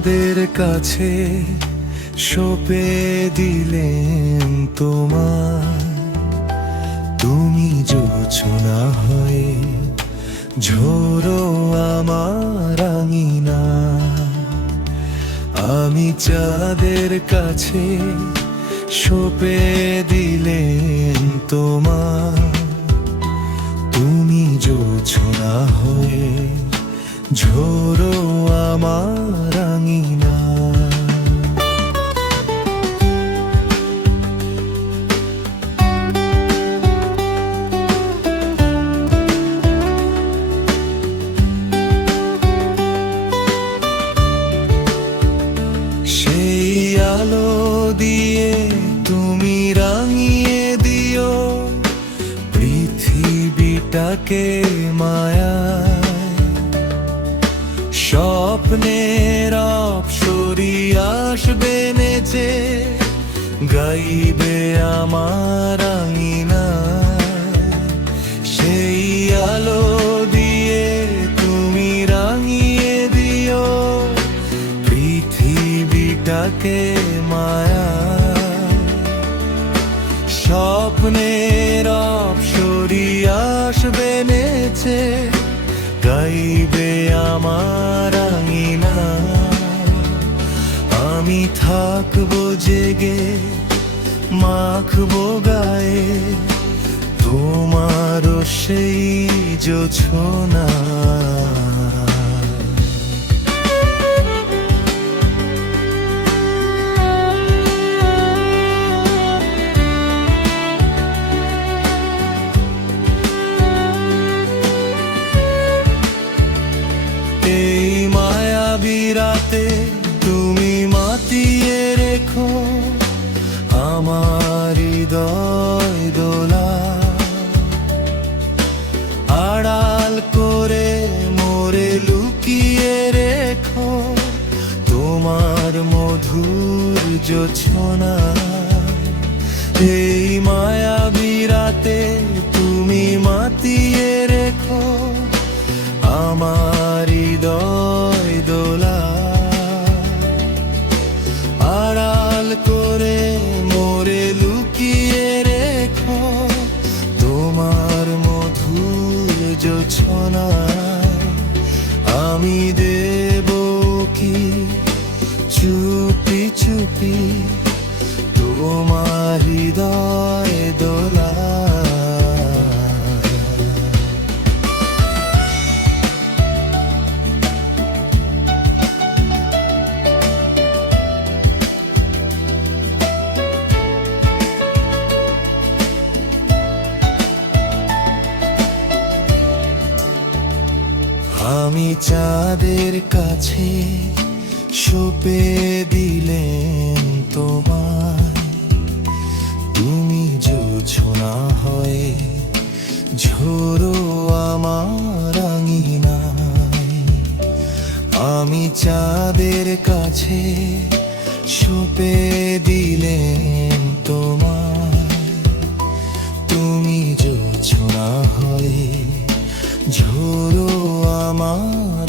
চাঁদের কাছে সঁপে দিলেন তোমার, তুমি জোছনা হয়ে ঝোরো আমার আঙিনা। আমি চাঁদের কাছে সঁপে দিলেন তোমার, তুমি জোছনা হয়ে ঝোরো আমার আঙিনা। সেই আলো দিয়ে তুমি রাঙিয়ে দিও পৃথিবীটাকে মায়ায়। স্বপ্নের অপসরি আসবে নেচে, গাইবে আমার আঙিনায়। সেই আলো দিয়ে তুমি রাঙিয়ে দিও পৃথিবীটাকে মায়ায়। স্বপ্নের অপসরি আসবে নেচে, গাইবে আমার আঙিনা। আমি থাকবো জেগে মাখবো গায়ে তোমারও সেই জোছনা। এই মায়াবী রাতে তুমি মাতিয়ে রেখো আমার হৃদয় দোলা। আড়াল করে মোরে লুকিয়ে রেখো তোমার মধুর জোছনা। এই মায়াবী রাতে তুমি মাতিয়ে রেখো আমার হৃদয় দোলা। আড়াল করে মোরে লুকিয়ে রেখো তোমার মধুর জোছনা। আমি দেব কি চুপি চুপি তোমার হৃদয় দোলা। আমি চাঁদের কাছে সঁপে দিলেন তোমায়, তুমি জোছনা হয়ে ঝোরো আমার আঙিনায়। আমি চাঁদের কাছে সঁপে দিলেন তোমায়, তুমি জোছনা হয়ে ঝোরো আমার